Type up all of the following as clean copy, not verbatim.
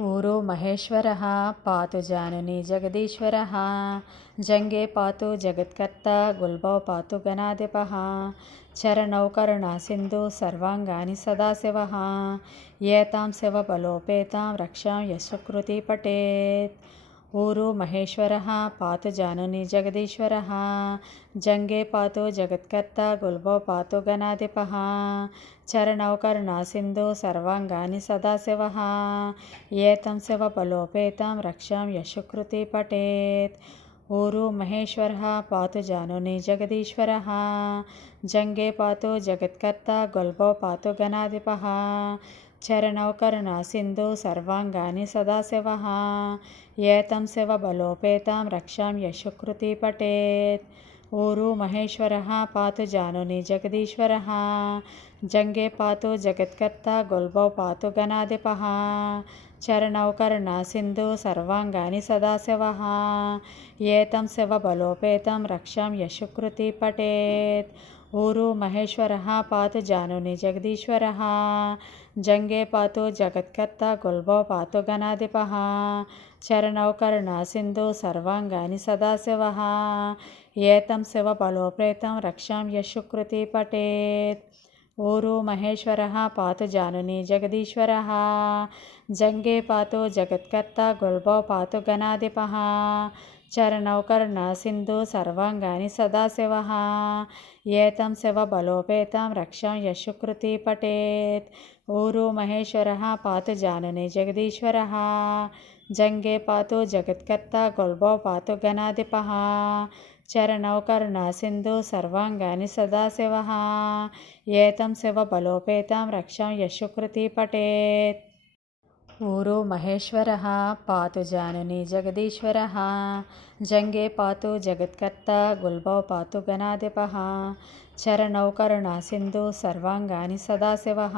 ऊरो महेश्वरः पातु जानुनी जगदीश्वरः। जङ्गे पातु जगत्कर्ता गुल्बौ पातु गणाधिपः। चरणौ करुणासिन्धु सर्वाङ्गानि सदाशिवः। एतां शिवबलोपेतां रक्षां यशकृति पठेत्। ऊरु महेश्वरः पातु जानुनी जगदीश्वरः। जङ्गे पातु जगत्कर्ता गुल्बौ पातु गणाधिपः। चरणौ करुणासिन्धु सर्वाङ्गानि सदाशिवः। एतं शिवबलोपेतां रक्षां यशकृति पठेत्। ऊरु महेश्वरः पातु जानुनी जगदीश्वरः। जङ्गे पातु जगत्कर्ता गुल्बौ पातु गणाधिपः। चरणौ करुणासिन्धु सर्वाङ्गानि सदाशिवः। एतं शिवबलोपेतां रक्षां यशकृति पठेत्। ऊरु महेश्वरः पातु जानुनी जगदीश्वरः। जङ्गे पातु जगत्कर्ता गुल्बौ पातु गणाधिपः। चरणौ करुणासिन्धु सर्वाङ्गानि सदाशिवः। एतं शिवबलोपेतं रक्षां यशकृति पठेत्। ऊरु महेश्वरः पातु जानुनी जगदीश्वरः। जङ्गे पातु जगत्कर्ता गुल्बौ पातु गणाधिपः। चरणौ करुणासिन्धु सर्वाङ्गानि सदाशिवः। एतं शिवबलोपेतं रक्षां यशकृति पठेत्। ऊरु महेश्वरः पातु जानुनी जगदीश्वरः। जङ्गे पातु जगत्कर्ता गुल्बौ पातु गणाधिपः। चरणौ करुणासिन्धु सर्वाङ्गानि सदाशिवः। एतं शिवबलोपेतं रक्षां यशकृति पठेत्। ऊरु महेश्वरः पातु जानुनी जगदीश्वरः। जङ्गे पातु जगत्कर्ता गुल्बौ पातु गणाधिपः। चरणौ करुणासिन्धु सर्वाङ्गानि सदाशिवः। एतं शिवबलोपेतं रक्षां यशकृति पठेत्। ऊरु महेश्वरः पातु जानुनी जगदीश्वरः। जङ्गे पातु जगत्कर्ता गुल्बौ पातु गणाधिपः। चरणौ करुणासिन्धु सर्वाङ्गानि सदाशिवः।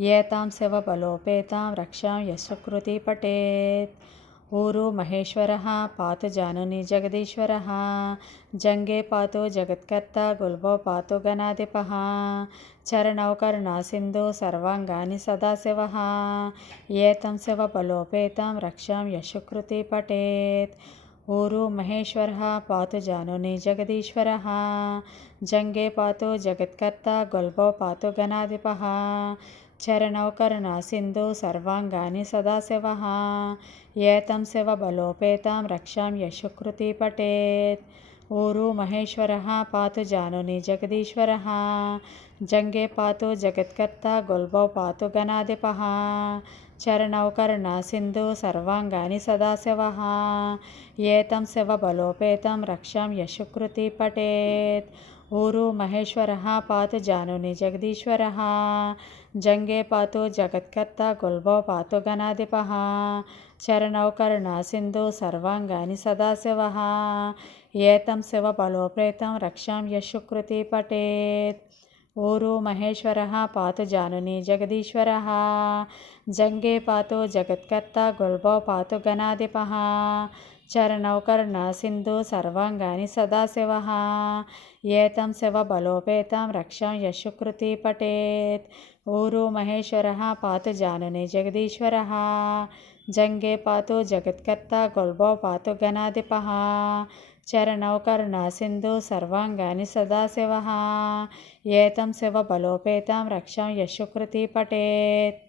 एतां शिवबलोपेतां रक्षां यशकृति पठेत्। ऊरु महेश्वरः पातु जानुनी जगदीश्वरः। जङ्गे पातु जगत्कर्ता गुल्बौ पातु गणाधिपः। चरणौ करुणासिन्धु सर्वाङ्गानि सदाशिवः। एतं शिवबलोपेतं रक्षां यशकृति पठेत्। ऊरु महेश्वरः पातु जानुनी जगदीश्वरः। जङ्गे पातु जगत्कर्ता गुल्बौ पातु गणाधिपः। चरणौ करुणासिन्धु सर्वाङ्गानि सदाशिवः। एतं शिवबलोपेतां रक्षां यशकृति पठेत्। ऊरु महेश्वरः पातु जानुनी जगदीश्वरः। जङ्गे पातु जगत्कर्ता गुल्बौ पातु गणाधिपः। चरणौ करुणासिन्धु सर्वाङ्गानि सदाशिवः। एतं शिवबलोपेतं रक्षां यशकृति पठेत्। ऊरु महेश्वरः पातु जानुनी जगदीश्वरः। जङ्गे पातु जगत्कर्ता गुल्बौ पातु गणाधिपः। चरणौ करुणासिन्धु सर्वाङ्गानि सदाशिवः। एतं शिवबलोपेतं रक्षां यशकृति पठेत्। ऊरु महेश्वरः पातु जानुनी जगदीश्वरः। जङ्गे पातु जगत्कर्ता गुल्बौ पातु गणाधिपः। चरणौ करुणासिन्धु सर्वाङ्गानि सदाशिवः। एतं शिवबलोपेतं रक्षां यशकृति पठेत्। ऊरु महेश्वरः पातु जानुनी जगदीश्वरः। जङ्गे पातु जगत्कर्ता गुल्बौ पातु गणाधिपः। चरणौ करुणासिन्धु सर्वाङ्गानि सदाशिवः। एतं शिवबलोपेतं रक्षां यशकृति पठेत्।